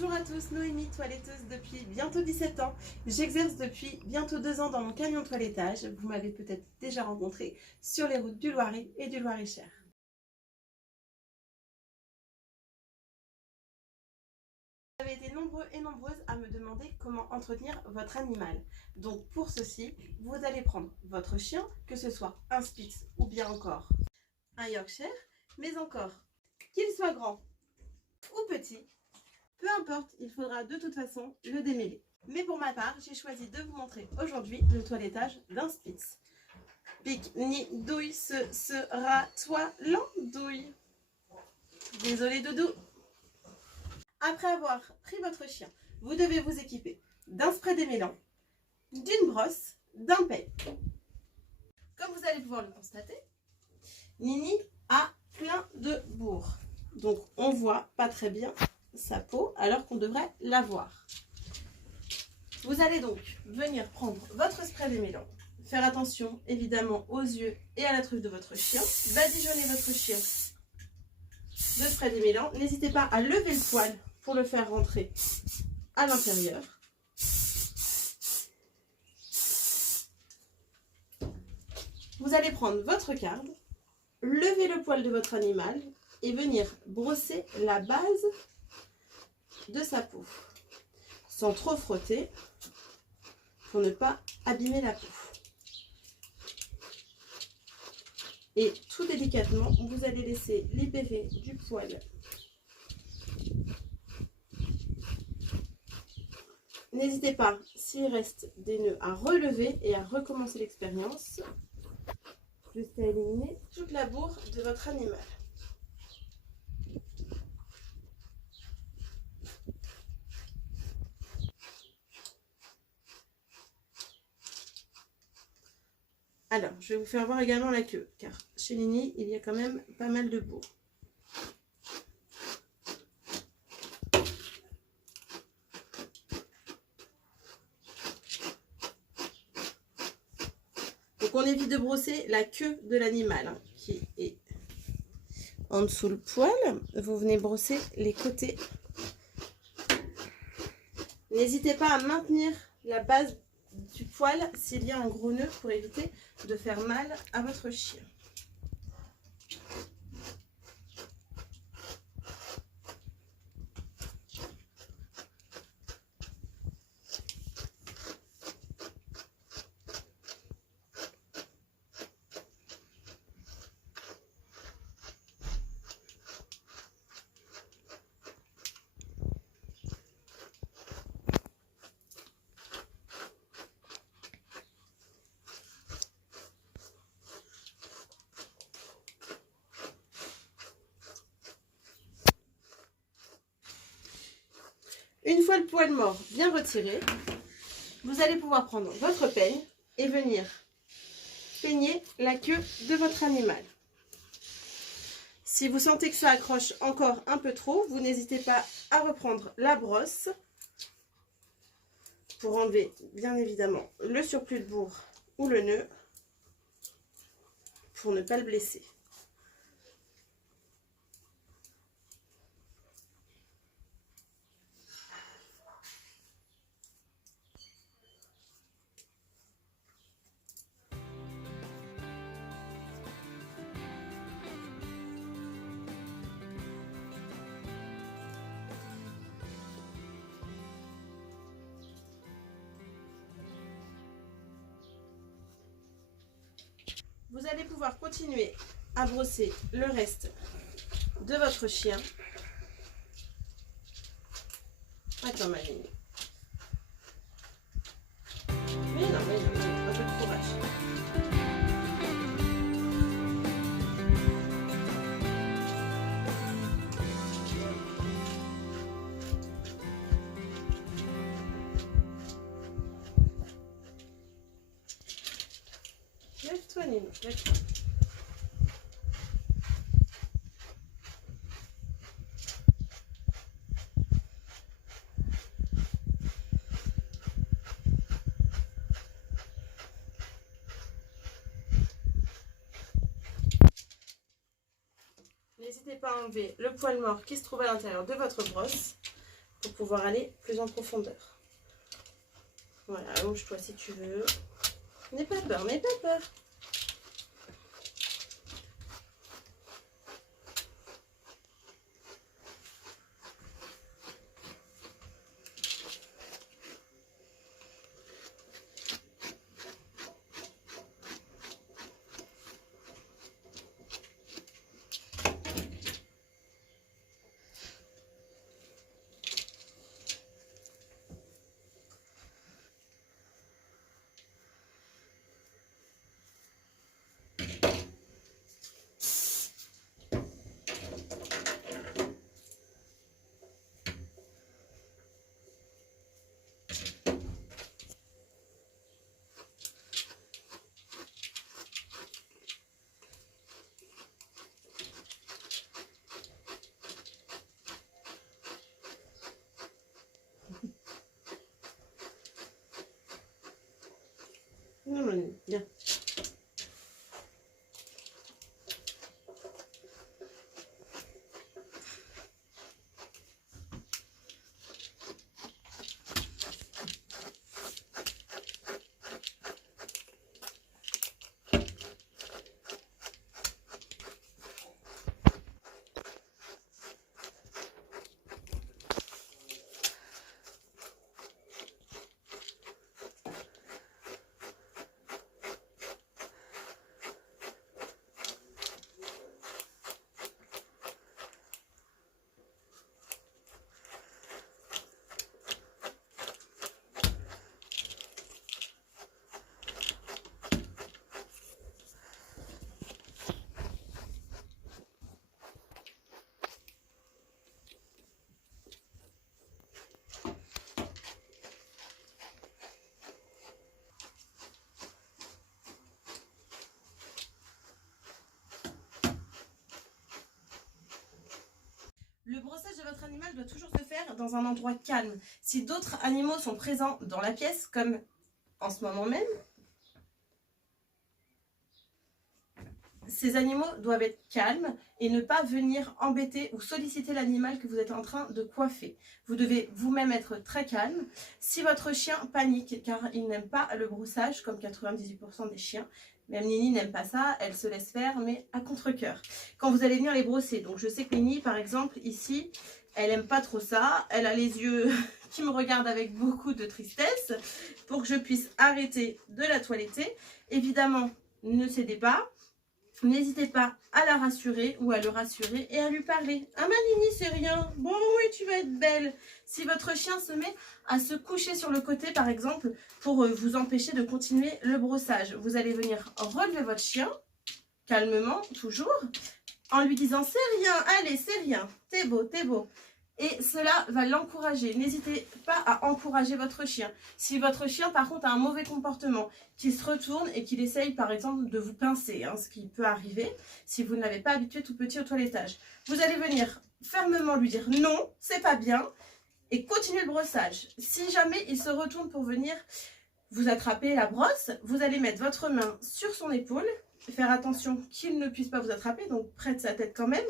Bonjour à tous, Noémie, toiletteuse depuis bientôt 17 ans. J'exerce depuis bientôt 2 ans dans mon camion de toilettage. Vous m'avez peut-être déjà rencontré sur les routes du Loiret et du Loir-et-Cher. Vous avez été nombreux et nombreuses à me demander comment entretenir votre animal. Donc pour ceci, vous allez prendre votre chien, que ce soit un Spitz ou bien encore un Yorkshire, mais encore qu'il soit grand ou petit, peu importe, il faudra de toute façon le démêler. Mais pour ma part, j'ai choisi de vous montrer aujourd'hui le toilettage d'un Spitz. Pique, ni, douille, ce sera toi l'andouille. Désolé doudou. Après avoir pris votre chien, vous devez vous équiper d'un spray démêlant, d'une brosse, d'un peigne. Comme vous allez pouvoir le constater, Nini a plein de bourres. Donc on voit pas très bien sa peau alors qu'on devrait la voir. Vous allez donc venir prendre votre spray démêlant, faire attention évidemment aux yeux et à la truffe de votre chien, badigeonner votre chien de spray démêlant. N'hésitez pas à lever le poil pour le faire rentrer à l'intérieur. Vous allez prendre votre carde, lever le poil de votre animal et venir brosser la base de sa peau sans trop frotter pour ne pas abîmer la peau. Et tout délicatement, vous allez laisser libérer du poil. N'hésitez pas, s'il reste des nœuds, à relever et à recommencer l'expérience jusqu'à éliminer toute la bourre de votre animal. Alors, je vais vous faire voir également la queue, car chez Nini, il y a quand même pas mal de bourre. Donc, on évite de brosser la queue de l'animal, hein, qui est en dessous le poil. Vous venez brosser les côtés. N'hésitez pas à maintenir la base du poil s'il y a un gros nœud pour éviter de faire mal à votre chien. Une fois le poil mort bien retiré, vous allez pouvoir prendre votre peigne et venir peigner la queue de votre animal. Si vous sentez que ça accroche encore un peu trop, vous n'hésitez pas à reprendre la brosse pour enlever bien évidemment le surplus de bourre ou le nœud pour ne pas le blesser. Vous allez pouvoir continuer à brosser le reste de votre chien. Attends, ma ligne. Mais non, un peu de courage. Lève-toi, Nino, lève-toi. N'hésitez pas à enlever le poil mort qui se trouve à l'intérieur de votre brosse pour pouvoir aller plus en profondeur. Voilà, allonge-toi si tu veux. N'aie pas peur, n'aie pas peur. Bien. Le brossage de votre animal doit toujours se faire dans un endroit calme. Si d'autres animaux sont présents dans la pièce, comme en ce moment même, ces animaux doivent être calmes et ne pas venir embêter ou solliciter l'animal que vous êtes en train de coiffer. Vous devez vous-même être très calme. Si votre chien panique car il n'aime pas le brossage, comme 98% des chiens, même Nini n'aime pas ça, elle se laisse faire, mais à contre-cœur. Quand vous allez venir les brosser, donc je sais que Nini, par exemple, ici, elle n'aime pas trop ça. Elle a les yeux qui me regardent avec beaucoup de tristesse pour que je puisse arrêter de la toiletter. Évidemment, ne cédez pas. N'hésitez pas à la rassurer ou à le rassurer et à lui parler. Ah ma Nini, c'est rien. Bon oui, tu vas être belle. Si votre chien se met à se coucher sur le côté, par exemple, pour vous empêcher de continuer le brossage, vous allez venir relever votre chien, calmement, toujours, en lui disant « c'est rien, allez, c'est rien, t'es beau, t'es beau ». Et cela va l'encourager. N'hésitez pas à encourager votre chien. Si votre chien, par contre, a un mauvais comportement, qu'il se retourne et qu'il essaye, par exemple, de vous pincer, ce qui peut arriver si vous ne l'avez pas habitué tout petit au toilettage, vous allez venir fermement lui dire « non, c'est pas bien » et continuer le brossage. Si jamais il se retourne pour venir vous attraper la brosse, vous allez mettre votre main sur son épaule, faire attention qu'il ne puisse pas vous attraper, donc près de sa tête quand même,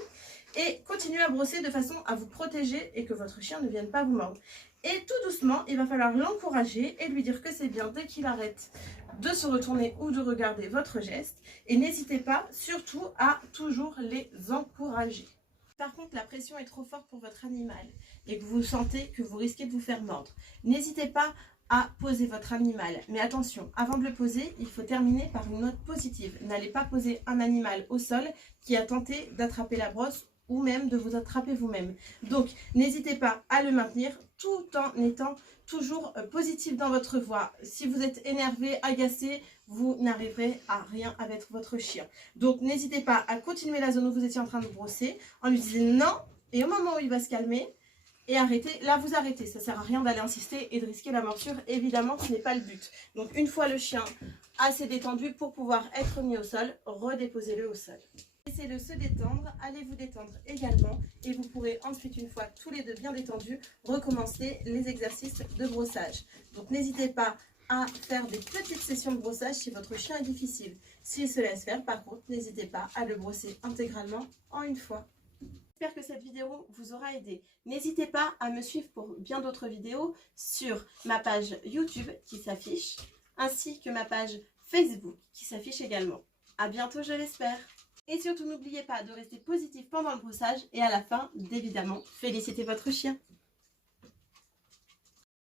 et continuez à brosser de façon à vous protéger et que votre chien ne vienne pas vous mordre. Et tout doucement, il va falloir l'encourager et lui dire que c'est bien dès qu'il arrête de se retourner ou de regarder votre geste. Et n'hésitez pas surtout à toujours les encourager. Par contre, la pression est trop forte pour votre animal et que vous sentez que vous risquez de vous faire mordre, n'hésitez pas à poser votre animal. Mais attention, avant de le poser, il faut terminer par une note positive. N'allez pas poser un animal au sol qui a tenté d'attraper la brosse ou même de vous attraper vous-même. Donc, n'hésitez pas à le maintenir tout en étant toujours positif dans votre voix. Si vous êtes énervé, agacé, vous n'arriverez à rien avec votre chien. Donc, n'hésitez pas à continuer la zone où vous étiez en train de brosser en lui disant non. Et au moment où il va se calmer, et arrêtez, là vous arrêtez. Ça ne sert à rien d'aller insister et de risquer la morsure. Évidemment, ce n'est pas le but. Donc, une fois le chien assez détendu pour pouvoir être mis au sol, redéposez-le au sol. Laissez-le se détendre, allez vous détendre également et vous pourrez ensuite, une fois tous les deux bien détendus, recommencer les exercices de brossage. Donc n'hésitez pas à faire des petites sessions de brossage si votre chien est difficile. S'il se laisse faire, par contre, n'hésitez pas à le brosser intégralement en une fois. J'espère que cette vidéo vous aura aidé. N'hésitez pas à me suivre pour bien d'autres vidéos sur ma page YouTube qui s'affiche, ainsi que ma page Facebook qui s'affiche également. À bientôt, je l'espère. Et surtout, n'oubliez pas de rester positif pendant le brossage et à la fin, d'évidemment, féliciter votre chien.